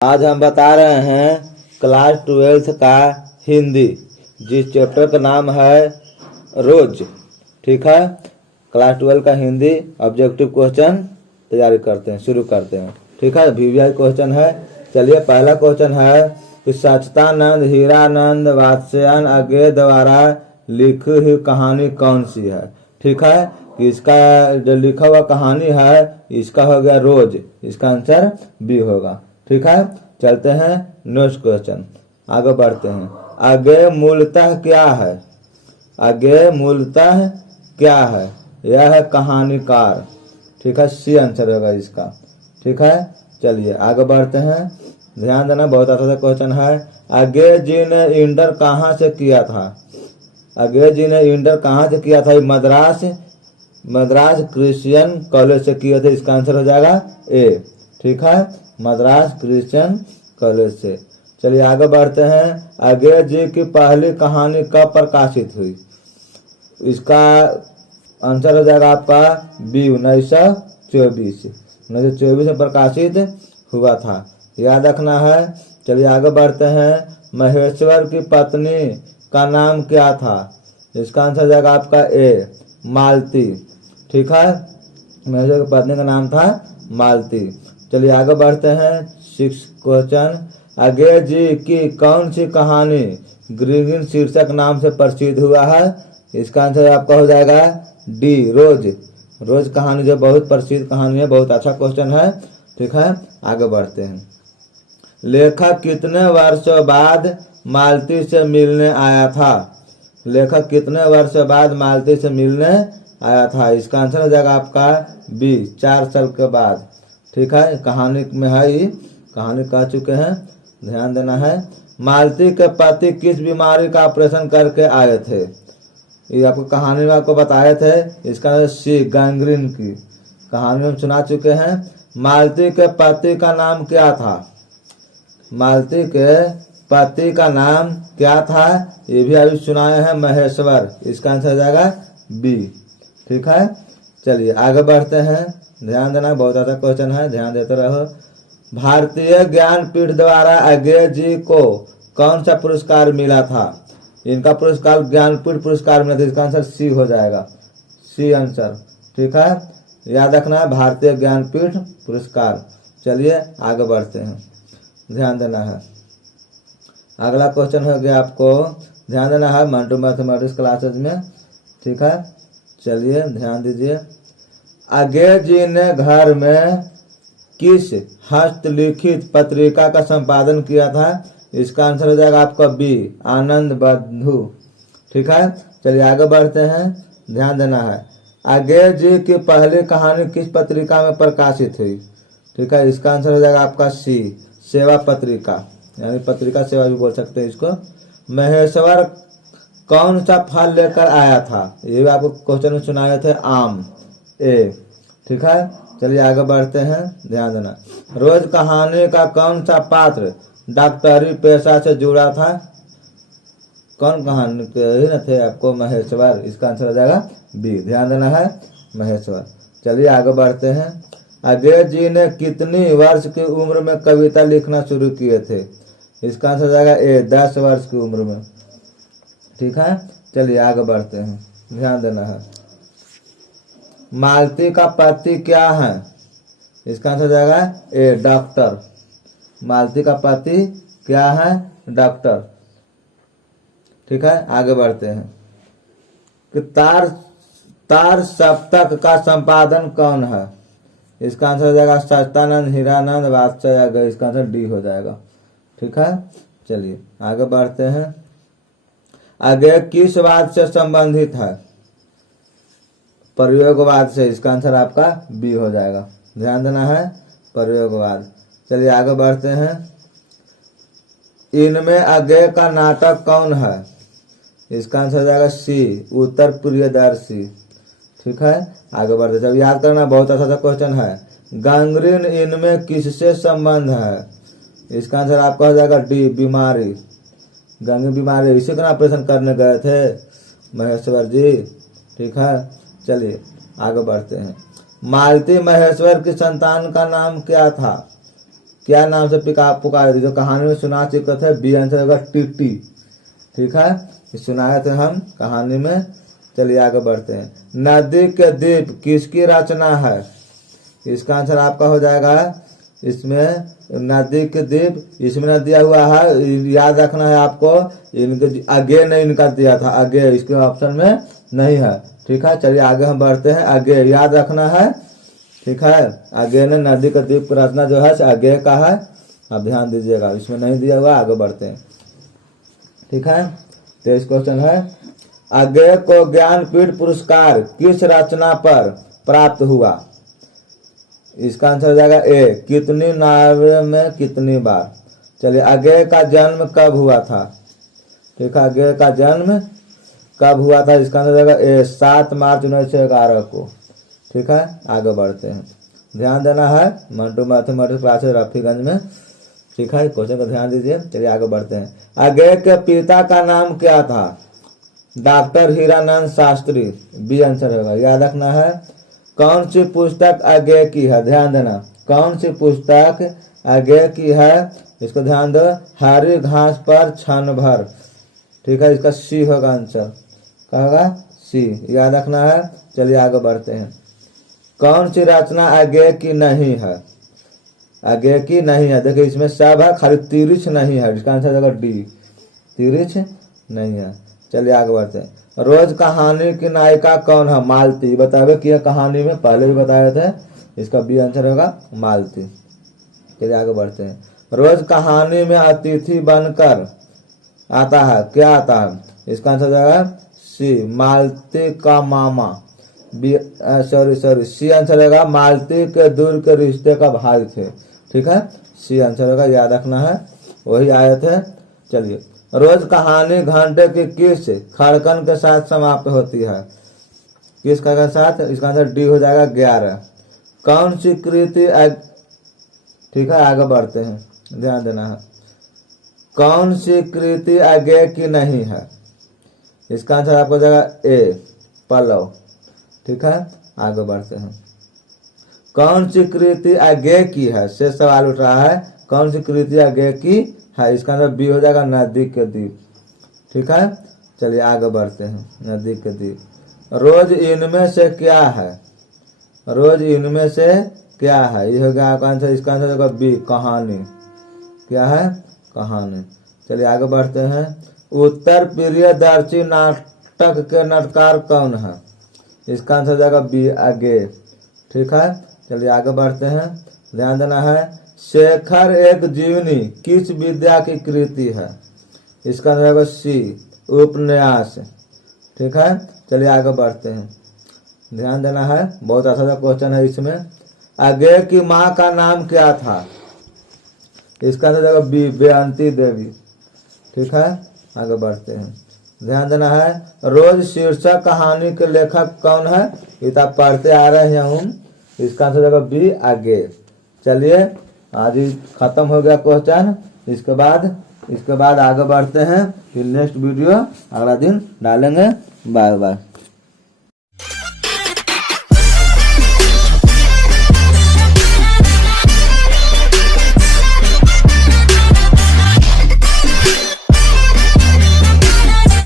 आज हम बता रहे हैं क्लास 12th का हिंदी, जिस चैप्टर का नाम है रोज। ठीक है, क्लास 12 का हिंदी ऑब्जेक्टिव क्वेश्चन तैयारी करते हैं, शुरू करते हैं। ठीक है, वीवीआई क्वेश्चन है। चलिए, पहला क्वेश्चन है कि सच्चिदानंद हीरानंद वात्स्यायन आगे द्वारा लिखी हुई कहानी कौन सी है। ठीक है, कि इसका जो लिखा हुआ कहानी है इसका हो गया रोज, इसका आंसर बी होगा। ठीक है, चलते हैं नेक्स्ट क्वेश्चन, आगे बढ़ते हैं। आगे मूलतः क्या है? आगे मूलतः क्या है? यह है कहानीकार। ठीक है, सी आंसर होगा इसका। ठीक है, चलिए आगे बढ़ते हैं। ध्यान देना, बहुत अच्छा सा क्वेश्चन है। आगे जी ने इंटर कहाँ से किया था? आगे जी ने इंटर कहाँ से किया था? मद्रास क्रिश्चियन कॉलेज से किए थे, इसका आंसर हो जाएगा ए। ठीक है, मद्रास क्रिश्चियन कॉलेज से। चलिए आगे बढ़ते हैं। आगे जी की पहली कहानी कब प्रकाशित हुई? इसका आंसर हो जाएगा आपका बी, 1924 में प्रकाशित हुआ था, याद रखना है। चलिए आगे बढ़ते हैं। महेश्वर की पत्नी का नाम क्या था? इसका आंसर हो जाएगा आपका ए, मालती। ठीक है, महेश्वर की पत्नी का नाम था मालती। चलिए आगे बढ़ते हैं। 6 क्वेश्चन। आगे जी की कौन सी कहानी ग्रीगिन शीर्षक नाम से प्रसिद्ध हुआ है? इसका आंसर आपका हो जाएगा डी, रोज। रोज कहानी जो बहुत प्रसिद्ध कहानी है, बहुत अच्छा क्वेश्चन है। ठीक है, आगे बढ़ते हैं। लेखक कितने वर्षों बाद मालती से मिलने आया था? लेखक कितने वर्षों बाद मालती से मिलने आया था? इसका आंसर हो जाएगा आपका बी, 4 साल के बाद। ठीक है, कहानी में है, ये कहानी कह चुके हैं, ध्यान देना है। मालती के पति किस बीमारी का ऑपरेशन करके आए थे? ये आपको कहानी में आपको बताए थे, इसका सी, गैंग्रीन की कहानी में सुना चुके हैं। मालती के पति का नाम क्या था? मालती के पति का नाम क्या था? ये भी अभी सुनाए हैं, महेश्वर। इसका आंसर हो जाएगा बी। ठीक है, चलिए आगे बढ़ते हैं। ध्यान देना, बहुत अच्छा क्वेश्चन है, ध्यान देते रहो। भारतीय ज्ञानपीठ द्वारा आगे जी को कौन सा पुरस्कार मिला था? इनका पुरस्कार ज्ञानपीठ पुरस्कार मिला था, इसका आंसर सी हो जाएगा, सी आंसर। ठीक है, याद रखना है, भारतीय ज्ञानपीठ पुरस्कार। चलिए आगे बढ़ते हैं, ध्यान देना है। अगला क्वेश्चन हो गया, आपको ध्यान देना है मंटू मैथमेटिक्स क्लासेज में। ठीक है, चलिए ध्यान दीजिए। आगे जी ने घर में किस हस्तलिखित पत्रिका का संपादन किया था? इसका आंसर हो जाएगा आपका बी, आनंद बंधु। ठीक है, चलिए आगे बढ़ते हैं, ध्यान देना है। आगे जी की पहली कहानी किस पत्रिका में प्रकाशित हुई? ठीक है, इसका आंसर हो जाएगा आपका सी, सेवा पत्रिका, यानी पत्रिका सेवा भी बोल सकते हैं इसको। महेश्वर कौन सा फल लेकर आया था? ये भी आपको क्वेश्चन में सुनाए थे, आम, ए। ठीक है, चलिए आगे बढ़ते हैं, ध्यान देना। रोज कहानी का कौन सा पात्र डॉक्टरी पेशा से जुड़ा था? कौन कहानी ही न थे आपको? महेश्वर। इसका आंसर हो जाएगा बी, ध्यान देना है, महेश्वर। चलिए आगे बढ़ते हैं। आगे जी ने कितनी वर्ष की उम्र में कविता लिखना शुरू किए थे? इसका आंसर हो जाएगा ए, 10 वर्ष की उम्र में। ठीक है, चलिए आगे बढ़ते हैं, ध्यान देना है। मालती का पति क्या है? इसका आंसर हो जाएगा ए, डॉक्टर। मालती का पति क्या है? डॉक्टर। ठीक है, आगे बढ़ते हैं कि तार सप्तक का संपादन कौन है? इसका आंसर हो जाएगा सच्चिदानंद हीरानंद वात्स्यायन, इसका आंसर डी हो जाएगा। ठीक है, चलिए आगे बढ़ते हैं। आगे किस वाद से संबंधित है? प्रयोगवाद से, इसका आंसर आपका बी हो जाएगा, ध्यान देना है, प्रयोगवाद। चलिए आगे बढ़ते हैं। इनमें आगे का नाटक कौन है? इसका आंसर हो जाएगा सी, उत्तर प्रियदर्शी। ठीक है, आगे बढ़ते हैं। याद करना, बहुत अच्छा सा क्वेश्चन है। गैंग्रीन इनमें किससे संबंध है? इसका आंसर आपका हो जाएगा डी, बीमारी। गैंग्रीन बीमारी, इसी का ऑपरेशन करने गए थे महेश्वर जी। ठीक है, चलिए आगे बढ़ते हैं। मालती महेश्वर की संतान का नाम क्या था? क्या नाम से पुकारे थे, जो कहानी में सुना चुके थे। बी आंसर होगा टीटी। ठीक है, सुनाए थे हम कहानी में। चलिए आगे बढ़ते हैं। नदी के द्वीप किसकी रचना है? इसका आंसर आपका हो जाएगा, इसमें नदी के द्वीप, इसमें न दिया हुआ है, याद रखना है आपको। इनके आगे नहीं इनका दिया था, आगे इसके ऑप्शन में नहीं है। ठीक है, चलिए आगे हम बढ़ते हैं। आगे याद रखना है। ठीक है, आगे ने नदी के द्वीप की रचना जो है आगे का है, आप ध्यान दीजिएगा, इसमें नहीं दिया हुआ। आगे बढ़ते हैं। ठीक है, 23 क्वेश्चन है। आगे को ज्ञानपीठ पुरस्कार किस रचना पर प्राप्त हुआ? इसका आंसर हो जाएगा ए, कितनी नावें में कितनी बार। चलिए, आगे का जन्म कब हुआ था? ठीक है, आगे का जन्म कब हुआ था? इसका आंसर हो जाएगा ए, 7 मार्च 1911 को। ठीक है, आगे बढ़ते हैं। ध्यान देना है, मंटू मैथमेटिक्स क्लासेस रफीगंज में। ठीक है, क्वेश्चन का ध्यान दीजिए। चलिए आगे बढ़ते हैं। आगे के पिता का नाम क्या था? Doctor Hiranand Shastri. B answer होगा, याद रखना है। कौन सी पुस्तक आगे की है? ध्यान देना, कौन सी पुस्तक आगे की है? इसको ध्यान दो। हरी घास पर क्षण भर। ठीक है, इसका सी होगा आंसर। क्या होगा? सी, याद रखना है। चलिए आगे बढ़ते हैं। कौन सी रचना आगे की नहीं है? आगे की नहीं है, देखिए इसमें सब है, खाली तिरछ नहीं है। इसका आंसर होगा डी, तिरछ नहीं है। चलिए आगे बढ़ते हैं। रोज कहानी की नायिका कौन है? मालती। बतावे कि कहानी में पहले भी बताए थे, इसका बी आंसर होगा मालती। चलिए आगे बढ़ते हैं। रोज कहानी में अतिथि बनकर आता है, क्या आता है? इसका आंसर होगा सी, मालती का मामा। बी सॉरी सी आंसर होगा, मालती के दूर के रिश्ते का भाई थे। ठीक है, सी आंसर होगा, याद रखना है, वही आए थे। चलिए, रोज कहानी घंटे की किस खड़कन के साथ समाप्त होती है? किस के साथ? इसका आंसर डी हो जाएगा, 11। कौन सी कृति ठीक है, आगे बढ़ते हैं, ध्यान देना है। कौन सी कृति आगे की नहीं है? इसका आंसर आपको हो जाएगा ए, पल्लव। ठीक है, आगे बढ़ते हैं। कौन सी कृति आगे की है से सवाल उठ रहा है। कौन सी कृति आगे की है? इसका आंसर बी हो जाएगा, नदी के द्वीप। ठीक है, चलिए आगे बढ़ते हैं। नदी के द्वीप। रोज इनमें से क्या है? रोज इनमें से क्या है? ये हो गया आपका आंसर। इसका आंसर होगा बी, कहानी। क्या है? कहानी। चलिए आगे बढ़ते हैं। उत्तर प्रियदर्शी नाटक के नाटककार कौन है? इसका आंसर हो जाएगा बी, आगे। ठीक है, चलिए आगे बढ़ते हैं, ध्यान देना है। शेखर एक जीवनी किस विद्या की कृति है? इसका आंसर होगा सी, उपन्यास। ठीक है, चलिए आगे बढ़ते हैं, ध्यान देना है, बहुत आसान क्वेश्चन है इसमें। आगे की माँ का नाम क्या था? इसका आंसर होगा बी, बेअंती देवी। ठीक है, आगे बढ़ते हैं, ध्यान देना है। रोज शीर्षक कहानी के लेखक कौन है? ये तो आप पढ़ते आ रहे हैं हम। इसका आंसर होगा बी, आगे। चलिए आज ही खत्म हो गया क्वेश्चन। इसके बाद आगे बढ़ते हैं, फिर नेक्स्ट वीडियो अगला दिन डालेंगे। Bye bye.